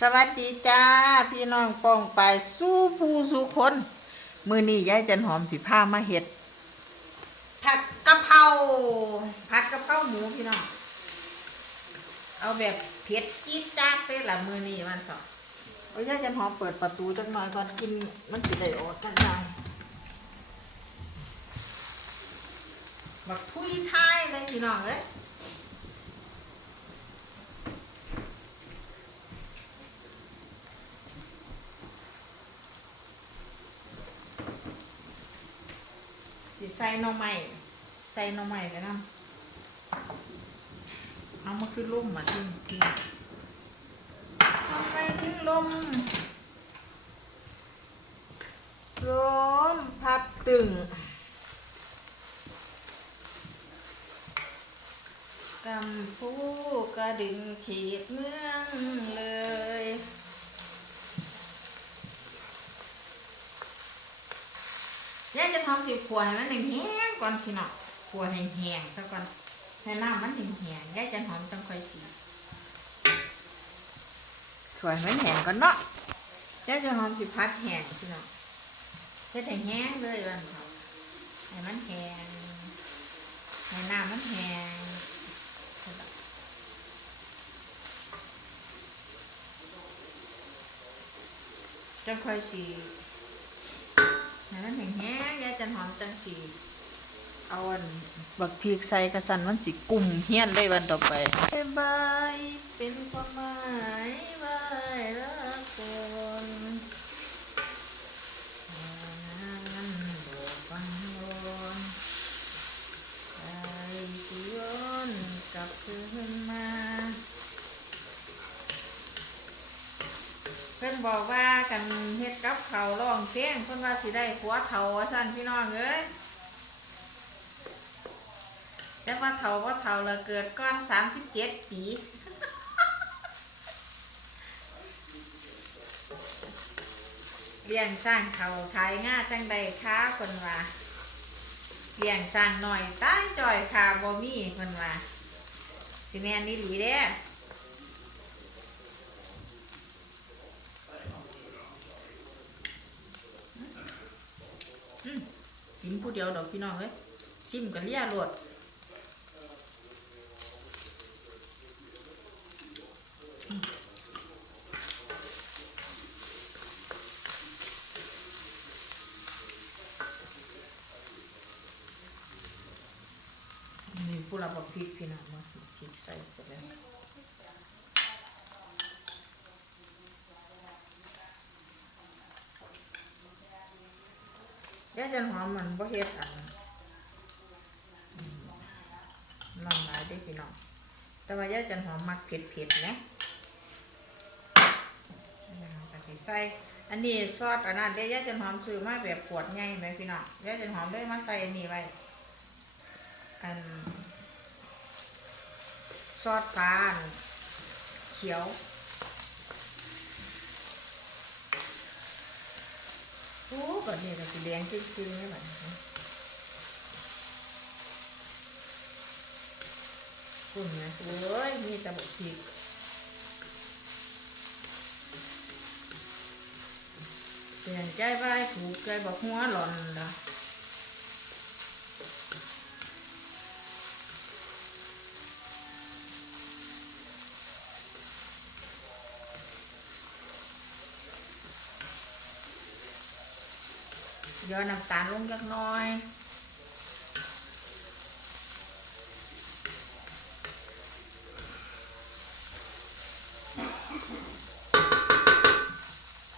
สวัสดีจ้า พี่น้องป้องไปายสู้ผู้สู้คนมือนี้ยายจันหอมสิผ้ามาเห็ดผัดกะเพราผัดกะเพราหมูพี่น้องเอาแบบเผ็ดจี๊ดจ๊าดเลยละมือนี้มันสองโอ้ยยายจันหอมเปิดประตูจังหน่อยก่อนกินมันสิได้ออกกันได้บักทุยท้ายเลยพี่น้องเอ้ย ใส่หน่อไม้ใส่หน่อไม้ไปนำเอามาคือล่มมาทิ้งทิ้งทำไมถึงลมลมพัดตึงกำพูกระดึงขีดเมืองเลย ยายจะทำสิขัวให้มันแห้งก่อนพี่น้องขวให้แห้งซะก่อนให้น้ำมันแห้งๆยายจะหอมจังค่อยสีขวให้มันแห้งก่อนเนาะยายจะหอมสิพัดแห้งพี่น้องเฮ็ดให้แห้งเลยวันเขาให้มันแห้งให้น้ำมันแห้งจังค่อยสีให้มันแห้ง จันหอมจังสีเอาอันบักพีกใส่กระสันมันสิกลุ่มเฮี้ยนได้วันต่อไปบายเป็นความหมายบายละคนนั้นบอกฟังวนใจสิย้อนกลับคืนมา เพิ่น บอกว่ากันเฮ็ดกับเขาวร้องเพลงเพิ่นว่าสิได้ผัวเฒ่าว่าซั่นพี่น้องเอ้ยแต่ว่าเฒ่าว่าเฒ่าละเกิดก่อน37ปีเลี้ยงสร้างเขาขายง่าจังใดค้าเพิ่นว่าเลี้ยงสร้างหน่อยตายจ่อยคาบ่มีเพิ่นว่าสิแม่นอีหลีเด้ กินผู้เดียวดอกพี่น้องเอ้ยซิมกับเลียโลดนี่ผู้รับบอกพริกพี่น้องมาพริกใส่ไปแล้ว แยายจันหอมมันบ่เฮ็ดอันอืมน้ำลายได้พี่น้องแต่ว่าแยายจันหอมมักเผ็ดเผ็ดๆนะก็สิใส่อันนี้ซอสอันนั้นเดี๋ยวยาจันหอมซื้อมาแบบขวดใหญ่ไหมพี่น้องยาจันหอมได้มาใส่อันนี้ไว้อันซอสปลานเขียว โอ้ก่อนี่ก็สีแดงจริงๆเลยแบบนี้คุณนะโอ้ยมีตะบกผิดเปลี่ยนใจไปถูกใจบอกหัวหล่อนละ ย้อนน้ำตาลลงจักน้อย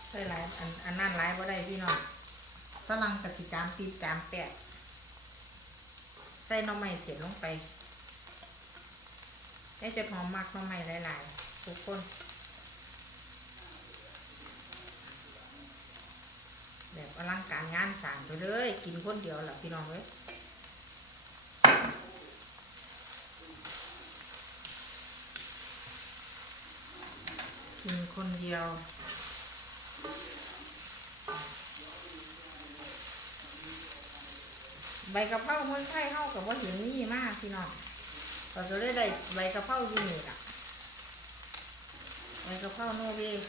ใส่หลายอันอันนั้นหลายบ่ได้พี่น้องฝรั่งกสิจามตีจามแปะใส่น้ำไม้เสียลงไปได้จะหอมมากน้ำไม้หลายๆทุกคน แบบอลังการงานสร้างไปเลย กินคนเดียวหละพี่น้องเว้ยกินคนเดียวใบกะเพราเมืองไทยเข้ากับว่าเห็นนี่มากพี่น้องก็จะได้ใบกะเพราอยู่นี่ล่ะใบกะเพราโนเวย์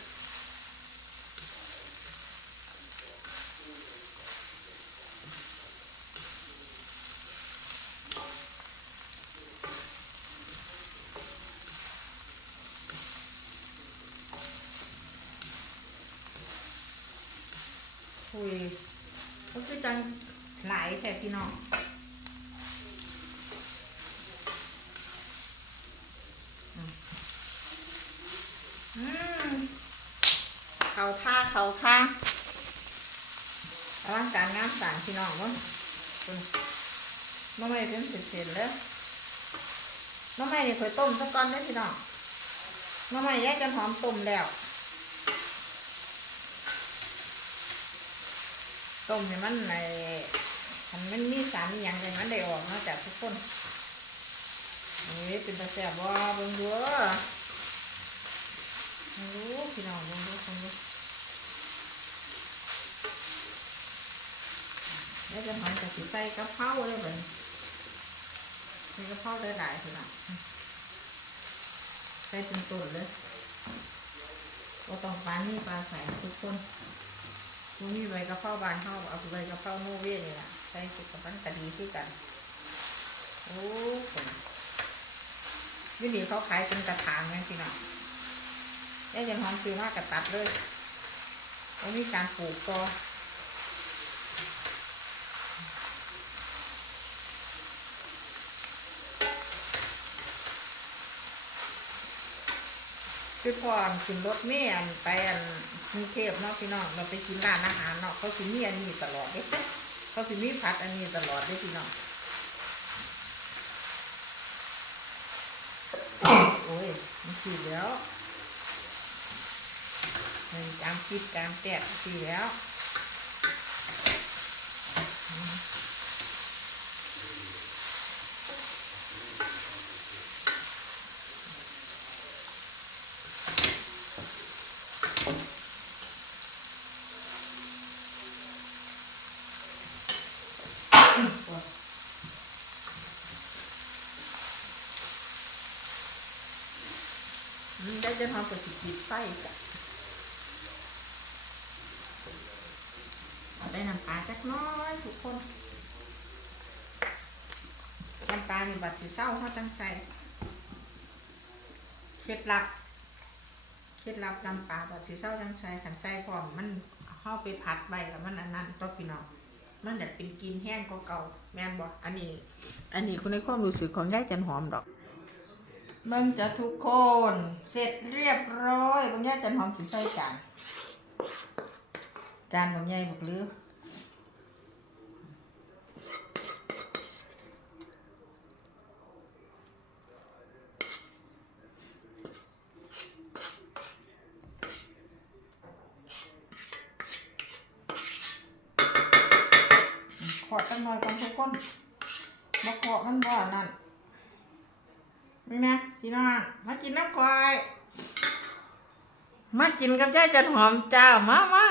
คุยก็คือ จังหลายแค่พี่น้องอืมเขาท่าเขาท่าอลังการงานสางพี่น้องมั้งน้องไม่เป็นเสร็จแล้วน้องไม่เนี่ยเคยต้มสักก้อนได้พี่น้องน้องไม่แยกกันหอมต้มแล้ว ต้มให้มันในมันมันมีสารอย่างไรมันได้ออกนะจากทุกคนนี่เป็นตาแซ่บว่าเบิ่งดูเบิ่งดูพี่น้องเบิ่งดูเบิ่งดูแล้วจะหอมจากสีใส่กระเพราเลยเบิ่งใส่กะเพราได้หลายพี่น้องใส่เป็นต้นเลยก็ต้องปลานี่ปลาใส่ทุกคน มันมีใบกระเพราบานเฮาเอาใบกระเพราโนเวียนี่ล่ะใส่สุกับมันกะดีที่กัน โอ้คนวิธีเขาขายเป็นกระถางไงพี่น้องได้ยังหอมซื้อมากกระตัดเลยแล้วมีการปลูกต่อ คือพอขึ้นรถเมล์อันไปอันกรุงเทพเนาะพี่น้องเราไปกินร้านอาหารเนาะเขาสิมีอันนี้ตลอดเด้เขาสิมีผัดอันนี้ตลอดเด้พี่น้องโอ้ยมันสีแล้วมันจามคิดจามแตกสีแล้ว อืมได้จะทำกับสิจิตไฟจ้ะเอาได้น้ำปลาจักน้อยทุกคนน้ำปลานี่บัดสิเศร้าเขาจังใส่เคล็ดลับเคล็ดลับน้ำปลาบัดสิเศร้าจังใส่ขันใส่พร้อมมันเข้าไปผัดใบแล้วมันอันนั้นตัวพี่น้องมันแบบเป็นกินแห้งก็เก่าแม่นบอกอันนี้ อันนี้คุณในความรู้สึกของยายจันหอมดอก เบิ่งจะทุกคน เสร็จเรียบร้อยบางย่จันหอมสิใส่จานจานบางใหญ่บักลือขอตั้งหน่อยก่อนทุกคนมาขอมันบ่อนั่น นี่นะพี่น้องมากินน้ำควายมากินกับยายจันหอมเจ้ามามา